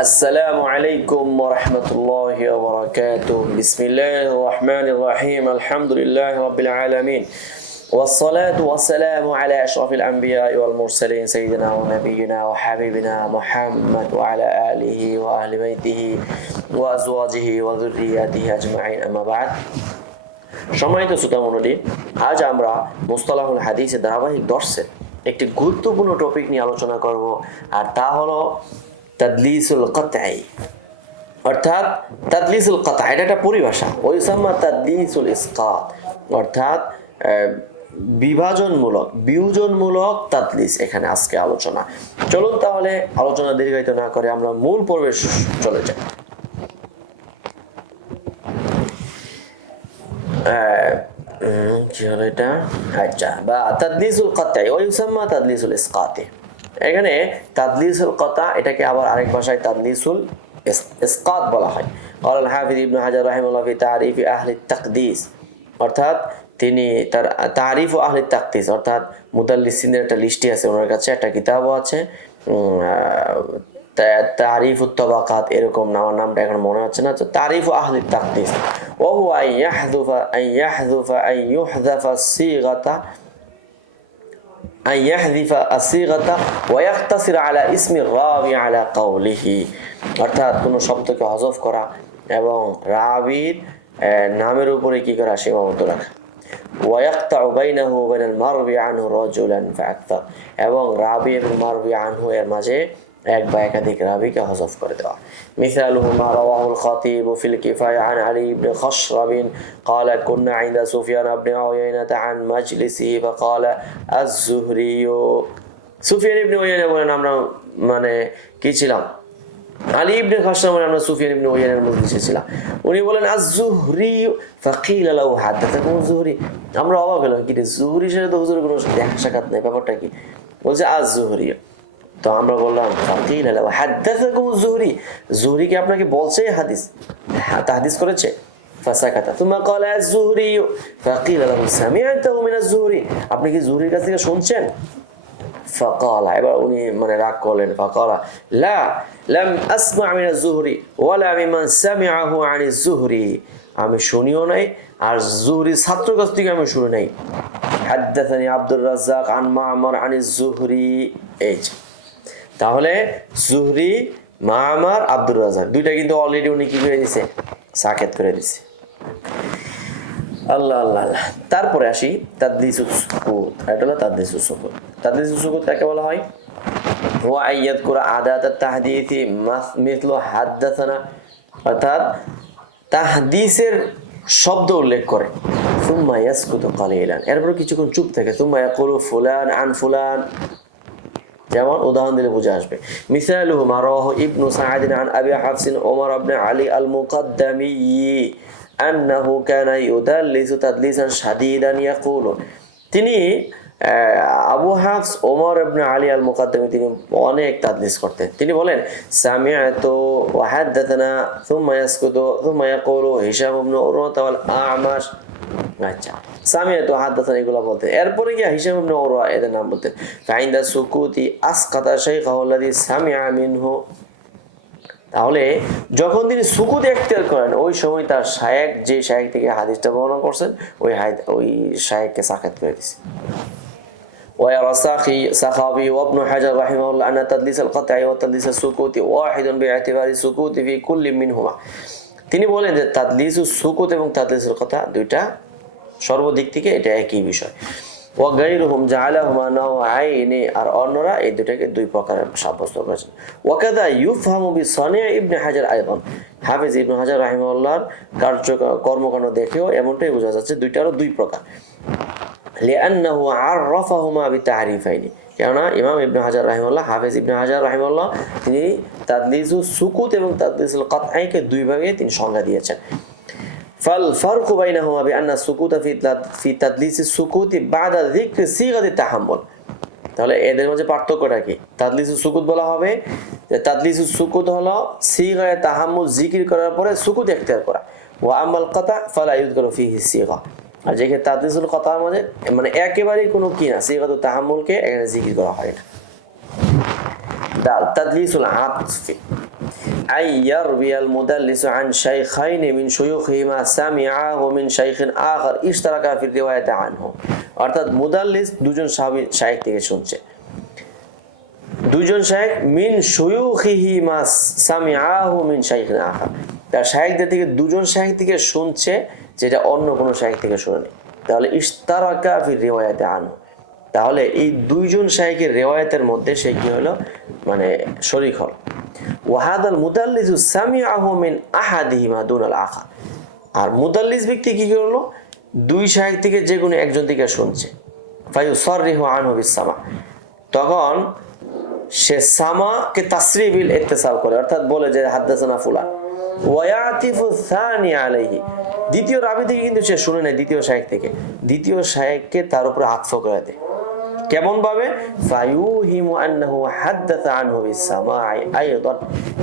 السلام عليكم ورحمة الله وبركاته. بسم الله الرحمن الرحيم. الحمد لله رب العالمين، والصلاة والسلام على أشرف الأنبياء والمرسلين سيدنا ونبينا وحبيبنا محمد وعلى آله وأهل بيته وأزواجه وذرياته أجمعين. أما بعد. সম্মানিত শ্রোতা মণ্ডলী, আজ আমরা মুস্তালাহুল হাদিসের ধারাবাহিক দর্শে একটি গুরুত্বপূর্ণ টপিক নিয়ে আলোচনা করব, আর তা হলো তাদলিসুল কতঈ। অর্থাৎ তাদলিসুল কতঈ এটা একটা পরিভাষা। ওইসাম্মা তাদলিসুল ইসকাত, অর্থাৎ বিয়োজনমূলক তাদলিস এখানে আজকে আলোচনা। চলুন তাহলে আলোচনা দীর্ঘায়িত না করে আমরা মূল পর্বে চলে যাই। কি হলো এটা? আচ্ছা, বা তাদলিসুল কতঈ ওয়া ইউসাম্মা তাদলিসুল ইসকাতি। এখানে তাদলিসুল কতঈ এটাকে আবার আরেক ভাষায় তাদলিসুল ইসকাত বলা হয়। قال الحافظ ابن حجر رحمه الله في تعريف اهل التقديس, অর্থাৎ তিনি তার তারিফ ও আহলে তাকদিস, অর্থাৎ মুদাল্লিসিনের একটা লিস্টই আছে ওনার কাছে, একটা কিতাবও আছে, তারিফ উত-তাবাকাত এরকম, আমার নামটা এখন মনে হচ্ছে না। তো তারিফ ও আহলে তাকদিস ওয়া হুয়া আন ইউহযাফা সিগাতা আসিগাতা ওয়া ইয়াখতাসির আলা ইসমি রাবি আলা কাওলিহি, অর্থাৎ কোনো শব্দকে হযফ করা এবং রাবির নামের উপরে কি করা, সীমাবদ্ধ রাখা। ওয়া ইয়াকতাউ বাইনাহু ওয়া বাইনাল মারবি আনহু রাজুলান ফাআকতার, এবং রাবি এবং মারবি আনহু এর মাঝে এক বা একাধিক রাবিকে হযফ করে দেওয়া। মিসালুহু মা রাওয়াহুল খাতিব ফিল কিফায়া আন আলী ইবনে খশরাব قال كنا عند سفيان بن عيينة عن مجلسه فقال الزهري। সুফিয়ান ইবনে উয়াইনা বলেন, আমরা মানে কি ছিলাম, আলী ইবনে খশরাব বলেন আমরা সুফিয়ান ইবনে উয়াইনার মজলিসে ছিলাম। উনি বলেন আজ-জুহরি ফাকিল লাহু হাদাথাকুম জুহরি। আমরা অবাক হলাম, কি রে, জুহরির সাথে তো হুজুরের কোনো দেখা সাক্ষাৎ নেই, ব্যাপারটা কি? বলছে আজ-জুহরি। তো আমরা বললাম ফাকিল লাহু হাদাথাকুম জুহরি, জুহরি কি আপনাকে বলছে হাদিস তাহদিস করেছে? ফাসাকাতা সুম্মা ক্বালা আজ-জুহরি ফাকিল লাহু সামি'তাহু মিন আজ-জুহরি, আপনি কি জুহরির কাছ থেকে শুনছেন? ফাকালা, এবার উনি মানে রাগ করলেন, ফাকালা লা লাম আসমা মিন আজ-জুহরি ওয়ালা মিমান সামি'আহু আন আজ-জুহরি, আমি শুনিও নাই আর জুহরির ছাত্রের কাছ থেকে আমি শুনি নাই। হাদাসানি আব্দুর রাজ্জাক আন মা'মার আন আজ-জুহরি। এই তাহলে জুহরি, মা'মার, আব্দুর রাজ্জাক দুইটা কিন্তু অলরেডি উনি কি করে দিয়েছে, সাকেত করে দিয়েছে। আল্লাহ আল্লাহ আল্লাহ। তারপরে আসি তাদলিসুস সুকুত। এটা হলো তাদলিসুস সুকুত। তাদলিসুস সুকুত কাকে বলা হয়? ওয়া আইয়াদকুরা আদাত আত-তাহদীসি মিথলু হাদাসানা, অর্থাৎ তাহদিসের শব্দ উল্লেখ করে। সুম্মা ইয়াসকুতু কালিলান, এরপর কিছুক্ষণ চুপ থাকে। সুম্মা ইয়াকুলু ফুলান আন ফুলান, যেমন উদাহরণ দিলে বুঝে আসবে। মিসালুহু মা রাওয়াহু ইবনু সাঈদ আন আবি হাফসিন ওমর ইবনে আলী আল মুকাদ্দামি আন্নাহু কানা ইউদাল্লিসু তাদলিসান শাদীদান ইয়াকুলু, তিনি আবু হাফস ওমর ইবনে আলী আল মুকাদ্দামি তিনি অনেক তাদলিস করতেন। তিনি বলেন সামি'তু ওয়া হাদাথানা সুম্মা ইয়াসকুতু সুম্মা ইয়াকুলু হিশাম ইবনে উরওয়া ওয়াল আ'মাশ। আচ্ছা, সামি'তু হাদাথানা এগুলো বলতেন, এরপরে গিয়ে হিশাম ইবনে উরওয়া এদের নাম বলতেন। ফাইন্দা সুকুতি আসকাতা শাইখাহু আল্লাযী সামি'a মিনহু, তাহলে যখন তিনি সুকুত ইখতিয়ার করেন ওই সময় তার শায়েখ, যে শায়েখ থেকে হাদিসটা বর্ণনা করছেন, ওই শায়েখকে সাকাত করে দিয়েছে। ويرى السخاوي وابن حجر رحمه الله أن تدليس القطع وتدليس السكوت واحد باعتبار السكوت في كل منهما। তিনি বলেন যে তাদলিসুস সুকুত এবং তাদলিসুল কতঈ দুইটা সর্বদিক থেকে এটা একই বিষয়। ওয়াগাইরুহুম জাআলাহুমা নাওআইনি, আর অন্যরা এই দুটাকে দুই প্রকারে সাব্যস্ত করেছেন। ওয়াকাদা ইউফহামু বিসানি' ইবনে হাজার আইদান, হাফেজ ইবনে হাজার রাহিমাহুল্লাহর কর্মকাণ্ড দেখেও এমনটাই বোঝা যাচ্ছে দুইটারও দুই প্রকার। লিআন্নাহু আররাফাহুমা বিতা'রিফাইনি, কেননা ইমাম ইবনে হাজার রাহিমাহুল্লাহ, হাফেজ ইবনে হাজার রাহিমাহুল্লাহ তিনি তাদলিসুস সুকুত এবং তাদলিসুল কতঈকে দুই ভাগে তিনি সংজ্ঞা দিয়েছেন। فالفرق بينهما بأن السكوت في تدليس السكوت بعد ذكر صيغة التحمل, তাহলে এদের মধ্যে পার্থক্যটা কি? তাদলিসুস সুকুত বলা হবে যে তাদলিসুস সুকুত হলো সিগায়ে তাহাম্মুল জিকির করার পরে সুকুত ইখতিয়ার করা। ওয়া আমাল কতা ফালা ইউযকারু ফিহি সিগা, আর যেখানে তাদলিসুল কতার মধ্যে মানে একেবারেই কোনো কি না, সিগাতু তাহাম্মুলকে এখানে জিকির করা হয় না। দাল তাদলিসুল আতফি আই ইয়ারবিয়াল মুদাল্লিসু আন শাইখাইনি মিন শুয়ুখিহিমা সামিআহু মিন শাইখিন আখার ইশতারাকা ফি রিওয়ায়াতি আনহু। অর্থাৎ মুদাল্লিস দুজন শাইখ থেকে শুনছে, দুজন শাইখ মিন শুয়ুখিহিমা সামিআহু মিন শাইখিন আখার, তার শাইখদের থেকে দুজন শাইখ থেকে শুনছে যেটা অন্য কোনো শাইখ থেকে শুনেনি, তাহলে ইশতারাকা ফি রিওয়ায়াতি আনহু, তাহলে এই দুইজন শাইখের রিওয়ায়াতের মধ্যে সে কি হলো, মানে শরীক হল। ওয়াহাদাল মুদাল্লিসু সামিআহু মিন আহাদিহিমা দুনাল আখার, আর মুদাল্লিস ব্যক্তি কি করলো, দুই শাইখ থেকে যে কোনো একজন থেকে শুনছে, ফায়ুসাররিহু আনহু বিস-সামা, তখন সে সামাকে তাসরিহ বিল ইত্তিসাল করে, অর্থাৎ বলে যে হাদাসানা ফুলান, ওয়া ইয়াতিফু সানি আলাইহি, দ্বিতীয় রাবি থেকে কিন্তু সে শুনে নেয়, দ্বিতীয় শাইখ থেকে, দ্বিতীয় শাইখকে তার উপরে আতফ করে দেয়। কেমন ভাবে? ফায়ুহিমু আন্নাহু হাদাসা আনহু বিস-সামাই আইদান,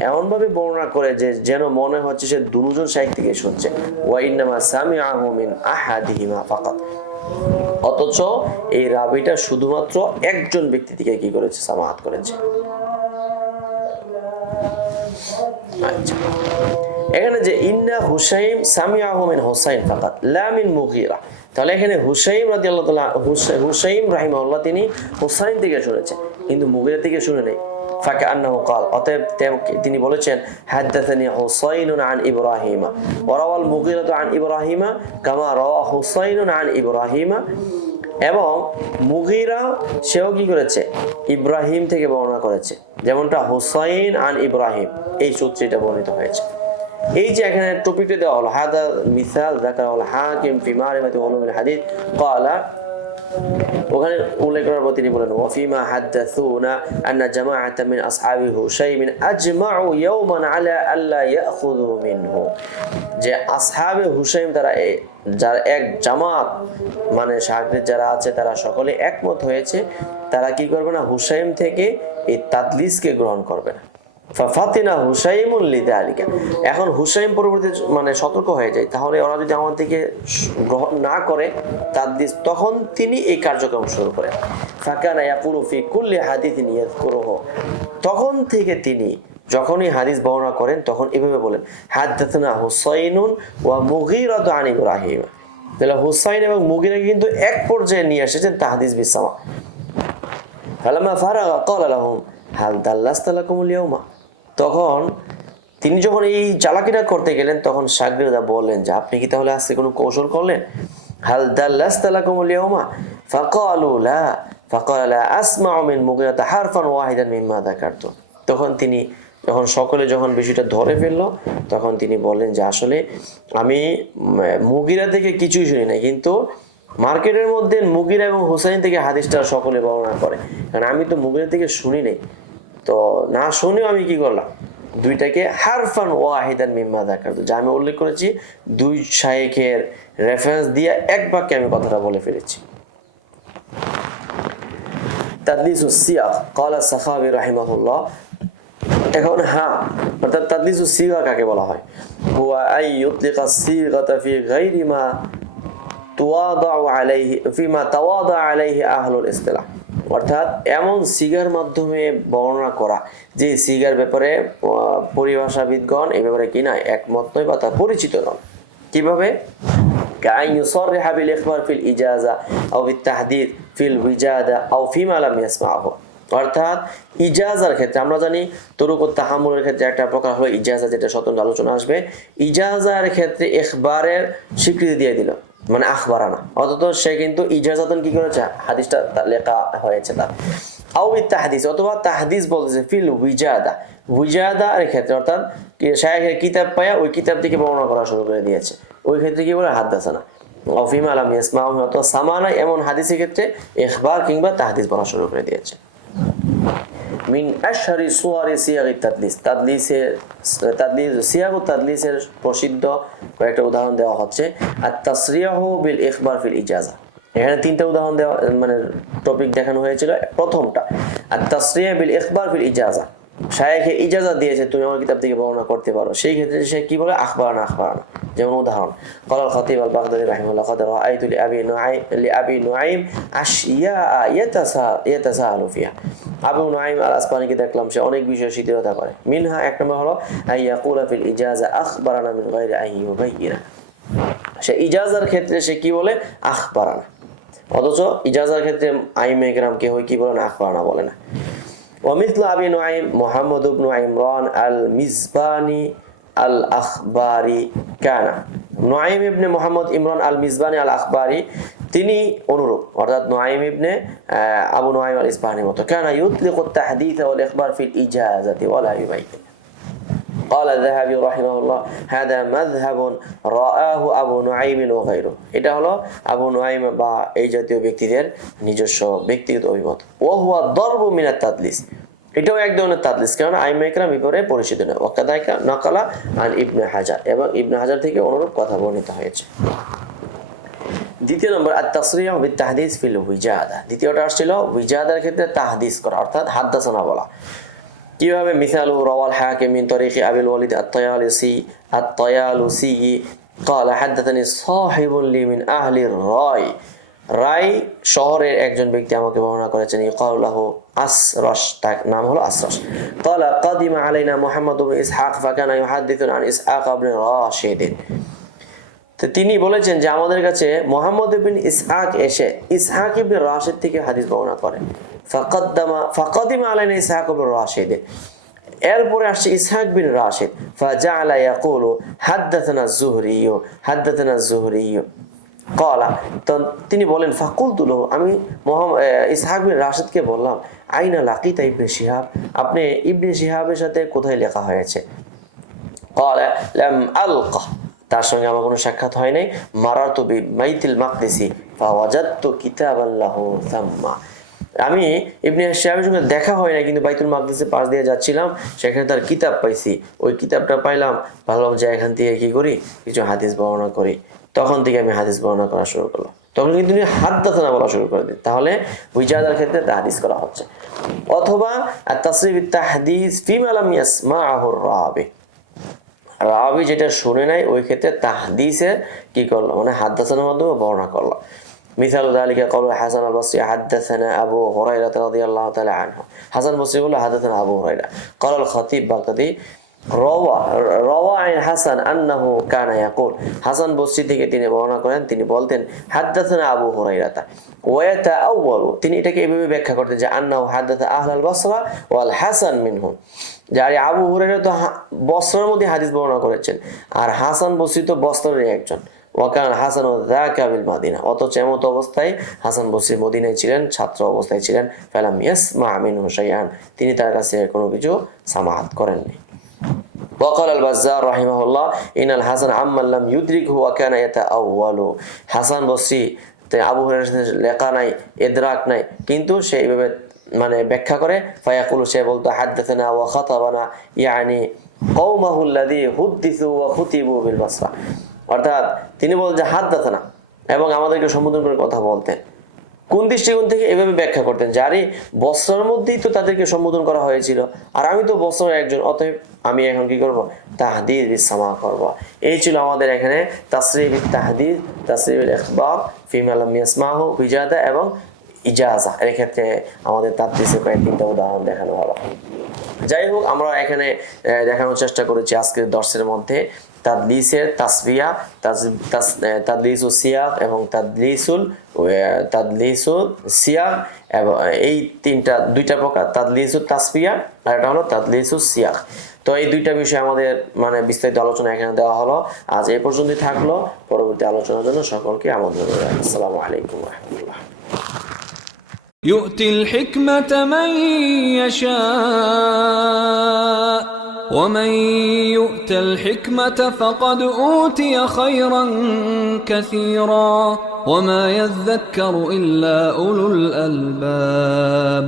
এমন ভাবে বর্ণনা করে যে যেন মনে হচ্ছে সে দুজন শাইখ থেকে শুনছে। ওয়া ইন্নামা সামিআহু মিন আহাদিহিমা ফাকাত, অথচ এই রাবিটা শুধুমাত্র একজন ব্যক্তি থেকে কি করেছে, সামাআত করেছে। আচ্ছা, এখানে যে ইন্না হুসাইম সামিআহু মিন হুসাইন ফাকাত লা মিন মুগীরা, তাহলে এখানে হুসাইম রাদিয়াল্লাহু তাআলা, হুসাইম রাহিমাহুল্লাহ তিনি হুসাইন থেকে শুনেছেন কিন্তু মুগীরা থেকে শুনে নাই। ফাকান্নাহু ক্বাল, অতএব তিনি বলেছেন হাদাসানি হুসাইনুন আন ইব্রাহিমা ওয়া রাওয়াল মুগীরাতু আন ইব্রাহিমা কামা রাওয়া হুসাইনুন আন ইব্রাহিমা, এবং মুগীরা সেও কি করেছে, ইব্রাহিম থেকে বর্ণনা করেছে, যেমনটা হুসাইন আন ইব্রাহিম এই সূত্রটা বর্ণিত হয়েছে। এই যে এখানে টপিকটা দেওয়া হলো, হাদা মিসাল যাকারাল হাকিম ফি মারিফাতি উলুমিল হাদিস ক্বালা, ওখানে উল্লেখ করার পর তিনি বলেন ওয়াফিমা হাদাসুনা আন্না জামাআতাম মিন আসহাবি হুসাইম আজমাউ ইয়াওমান আলা আল্লা ইয়াখুযু মিনহু, যে আসহাবে হুসাইম তারা যারা এক জামাত, মানে শাগরিদ যারা আছে তারা সকলে একমত হয়েছে, তারা কি করবে না, হুসাইম থেকে এই তাদলিসকে গ্রহণ করবে না। ফাতিনা হুসাইমুন লিযালিকা, এখন হুসাইম পরবর্তী মানে সতর্ক হয়ে যায়, তাহলে ওরা যদি আমার থেকে গ্রহণ না করে তাদলিস, তখন তিনি এই কার্যক্রম শুরু করেন। ফাকানা ইয়াকুলু ফি কুল্লি হাদিসিন ইয়াযকুরুহু, তখন থেকে তিনি যখনই হাদিস বর্ণনা করেন তখন এভাবে বলেন হাদাসানা হুসাইনুন ওয়া মুগীরাতু আন ইব্রাহিম, তাহলে হুসাইন এবং মুগীরা কিন্তু এক পর্যায়ে নিয়ে এসেছেন তাহদিস বিস-সামা। ফালামা ফারাগা ক্বালা লাহুম হাল দাল্লাস্তা লাকুমুল ইয়াওমা, তখন তিনি যখন এই চালাকিটা করতে গেলেন তখন শাগরিদরা বললেন যে আপনি কি তাহলে আজকে কোনো কৌশল করলেন? হাল দাল্লাস্তা লাকুমুল ইয়াওমা ফাকালু লা ফাকালা লা আসমাউ মিন মুগীরাতা হারফান ওয়াহিদান মিম্মা যাকারতু, তখন তিনি যখন সকলে যখন বিষয়টা ধরে ফেললো তখন তিনি বললেন যে আসলে আমি মুগীরা থেকে কিছুই শুনি নাই, কিন্তু মার্কেটের মধ্যে মুগীরা এবং হুসাইন থেকে হাদিসটা সকলে বর্ণনা করে, কারণ আমি তো মুগীরা থেকে শুনি নাই, তো না শুনেও আমি কি করলাম, দুইটাকে হারফান ওয়াহিদান মিম্মা যাকারতু, যা আমি উল্লেখ করেছি দুই শাইখের রেফারেন্স দিয়ে এক বাক্যে আমি কথাটা বলে ফেলেছি। তাদলিসুস সিয়াগ ক্বালা সাখাবী রাহিমাহুল্লাহ, এখন হ্যাঁ, অর্থাৎ তাদলিসুস সিগা কাকে বলা হয়? হুয়া আই ইউতলিকা সিগাতা ফি গায়রি মা তুওয়াদাউ আলাইহি ফিমা তাওয়াদা আলাইহি আহলুল ইসতিলাহ, অর্থাৎ এমন সিগার মাধ্যমে বর্ণনা করা যে সিগার ব্যাপারে পরিভাষাবিদগণ এই ব্যাপারে কিনা একমত নয় বা তা পরিচিত নন। কিভাবে? কাআন ইউসাররিহা বিল ইখবার ফিল ইজাজা আও বিত তাহদীদ ফিল উইজাদা আও ফিমা লাম ইয়াসমাহু, অর্থাৎ ইজাজার ক্ষেত্রে আমরা জানি তুরুক ও তাহাম্মুলের ক্ষেত্রে একটা প্রকার হলো ইজাজা, যেটা স্বতন্ত্র আলোচনা আসবে। ইজাজার ক্ষেত্রে ইখবারের স্বীকৃতি দিয়ে দিল, মানে আখবারানা, অথচ সে কিন্তু ইজাজাতন কি করেছে, হাদিসটা লেখা হয়েছে তার। আও বিত তাহদিস, অথবা তাহদিস বলতেছে ফিল উইজাদা, উইজাদা এর ক্ষেত্রে, অর্থাৎ শায়খের কিতাব পায়া ওই কিতাব থেকে বর্ণনা করা শুরু করে দিয়েছে, ওই ক্ষেত্রে কি বলে হাদাসানা। আও ফিমা লাম ইয়াসমাহু, অথবা সামানা এমন হাদিসের ক্ষেত্রে ইখবার কিংবা তাহদিস বলা শুরু করে দিয়েছে। মিন আশহারি সুওয়ারি সিয়াগিত তাদলিস, সিয়াগু তাদলিসের প্রসিদ্ধ কয়েকটা উদাহরণ দেওয়া হচ্ছে। আত-তাসরিহু বিল ইখবার ফিল ইজাজা, এখানে তিনটা উদাহরণ দেওয়া মানে টপিক দেখানো হয়েছিল। প্রথমটা আত-তাসরিহ বিল ইখবার ফিল ইজাজা, শায়েখে ইজাজত দিয়েছে তুমি আমার কিতাব থেকে বর্ণনা করতে পারো, সেই ক্ষেত্রে সে কি বলে আখবারানা। যেমন উদাহরণ قال الخطيب البغدادي رحمه الله قد رأيت لأبي نعيم أشياء يتساهل فيها। আবু নুআইম আল আসবানীকে দেখলাম সে অনেক বিষয় শিথিলতা করে। মিনহা এক নম্বর হলো আইয়াকুলা ফিল ইজাজা আখবারানা মিন গায়রি আন ইউবাইয়িনা, সে ইজাজার ক্ষেত্রে সে কি বলে আখবারানা, অথচ ইজাজার ক্ষেত্রে আইমে কেরাম কে হয় কি বলে না আখবারানা বলে না। ومثل أبي نعيم محمد بن عمران المزباني الأخباري كان নুআইম ইবনে মুহাম্মদ ইমরান আল মিজবানি আল আখবারি তিনি অনুরূপ, অর্থাৎ নুআইম ইবনে আবু নুআইম আল ইসবাহানির মতো। কানা ইউতলিকু التحديث والإخبار في الإجازة ولا يبين। قال الذهبي رحمه الله هذا مذهب رآه أبو نعيم وغيره। এটা হলো আবু নুআইম বা এই জাতীয় ব্যক্তিদের নিজস্ব ব্যক্তিগত অভিমত। وهو الضرب من التدليس, এটাও এক ধরনের তাদলিস, কারণ আইমা ইকরাম বিপরে পরিচিত নয়। ওয়াকাদাইকা নাকালা আন ইবনে হাজার, এবং ইবনে হাজার থেকে অনুরূপ কথা বর্ণিত হয়েছে। দ্বিতীয় নম্বর আত-তাসরিহ বিত-তাহদিস ফিল উইজাদা। দ্বিতীয়টা আসছিল উইজাদার ক্ষেত্রে তাহদিস করা, অর্থাৎ হাদাসানা বলা। কিভাবে? মিসালু রাওয়াল হাকিম মিন তরিকি আবিল ওয়ালিদ আত-তায়ালুসি قال حدثني صاحب لي من أهل الراي, রাই শহরের একজন ব্যক্তি আমাকে বর্ণনা করেছেন। ইকাউলাহু আসরাশ, তার নাম হলো আসরাশ। قال قدم علينا محمد بن إسحاق فكان يحدثنا عن إسحاق بن راشد। তো তিনি বলেছেন যে আমাদের কাছে মুহাম্মদ ইবনে ইসহাক এসে ইসহাক ইবনে রাশিদ থেকে হাদিস বর্ণনা করেন। ফাকাদিমা আলাইনা ইসহাক ইবনে রাশিদ, এরপরে আসছে ইসহাক বিন রাশিদ। ফাজাআলা ইয়াকুলু হাদাথানা যুহরি ক্বালা, তো তিনি বলেন ফাকুলতু লাহু, আমি ইসহাক বিন রাশিদকে বললাম আইনা লাকিতা ইবনে শিহাব, আপনি ইবনে শিহাবের সাথে কোথায় লেখা হয়েছে? ক্বালা লাম আলকা, তার সঙ্গে আমার কোনো সাক্ষাৎ হয় নাই। মারাতু বিবাইতিল মাকদিসি ফাওয়াজাদতু কিতাবান লাহু সাম্মা, আমি ইবনে শিহাবের সঙ্গে দেখা হয় না, কিন্তু বাইতুল মাকদিসের পাশ দিয়ে যাচ্ছিলাম, সেখানে তার কিতাব পাইছি, ওই কিতাবটা পাইলাম, ভাবলাম যে এখান থেকে কি করি, কিছু হাদিস বর্ণনা করি। তখন থেকে আমি হাদিস বর্ণনা করা শুরু করলাম। তখন কিন্তু তিনি হাদাসানা বলা শুরু করে দিন, তাহলে উইজাদার ক্ষেত্রে তাহদিস করা হচ্ছে। অথবা আত-তাসরিহ বিত-তাহদিস ফিমা লাম ইয়াসমাহু রাবি, রাবি যেটা শুনে নাই ওই ক্ষেত্রে তাহদিসে কি করলো, মানে হাদাসানার মাধ্যমে বর্ণনা করলো। মিসালু যালিকা ক্বালু হাসান আল বসরি হাদাসানা আবু হুরায়রা রাদিয়াল্লাহু তাআলা আনহু, হাসান বসরি বলল হাদাসানা আবু হুরায়রা। ক্বাল আল খতিব বাগদাদি রাওয়া আন হাসান আন্নাহু কানা ইয়াকুল, হাসান বসরি থেকে তিনি বর্ণনা করেন, তিনি বলতেন হাদাসানা আবু হুরায়রা ওয়া ইয়াতাআওয়ালু, তিনি এটাকে এভাবে ব্যাখ্যা করতেন যে আন্নাহু হাদাসা আহলাল বসরা ওয়াল হাসান মিনহুম, যার আবু হুরায়রা তো বসরার মধ্যে হাদিস বর্ণনা করেছেন, আর হাসান বসরি তো বসরারই একজন। ওয়াকান হাসান যাকা বিল মাদিনা, অথচ এমত অবস্থায় হাসান বসরি মদিনায় ছিলেন, ছাত্র অবস্থায় ছিলেন। ফালাম ইয়াসমা মিনহু শাইআন, তিনি তার কাছে কোনো কিছু সামাআত করেননি। ওয়াকাল আল বাজ্জার রাহিমাহুল্লাহ ইনাল হাসান আম্মান লাম ইউদরিকহু ওয়া কানা ইয়াতাআওয়ালু, হাসান বসরি আবু হুরায়রার সাথে লেখা নাই, ইদরাক নাই, কিন্তু সে এইভাবে মানে ব্যাখ্যা করে। ফায়াকুলু, সে বলতো হাদাসানা ওয়া খাতাবানা ইয়ানি কওমাহু আল্লাযী হুদ্দিসু ওয়া খুতিবু বিল বসরা, অর্থাৎ তিনি বলেন যে হাদাসানা, এবং আমাদেরকে সম্বোধন করে কথা বলতেন। কোন দৃষ্টিকোণ থেকে এভাবে ব্যাখ্যা করতেন, যারই বসরার মধ্যেই তো তাদেরকে সম্বোধন করা হয়েছিল, আর আমি তো বসরার একজন, অতএব আমি এখন কি করব, তাহদিস বিসামা করব। এই ছিল আমাদের এখানে তাসরিহ বিত তাহদিস, তাসরিহ বিল ইখবার ফিমা লাম ইয়াসমাহু বিজাদা এবং ইজাজা, এর ক্ষেত্রে আমাদের তাদলিসের প্রায় 3টা উদাহরণ দেখানো হলো। যাই হোক, আমরা এখানে দেখানোর চেষ্টা করেছি আজকের দর্শের মধ্যে তাদলিসের তাসবিয়া, তাদলিসুল সিয়াক এবং তাদলিসুল সিয়াক, এবং এই দুইটা প্রকার, তাদলিসুল তাসবিয়া আর এটা হলো তাদলিসুল সিয়াক। তো এই দুইটা বিষয় আমাদের মানে বিস্তারিত আলোচনা এখানে দেওয়া হলো। আজ এই পর্যন্তই থাকলো, পরবর্তী আলোচনার জন্য সকলকে আমন্ত্রণ জানাই। আসসালামু আলাইকুম ওয়া রাহমাতুল্লাহ। يؤتي الحكمة من يشاء ومن يؤت الحكمة فقد أوتي خيرا كثيرا وما يذكر إلا أولو الألباب.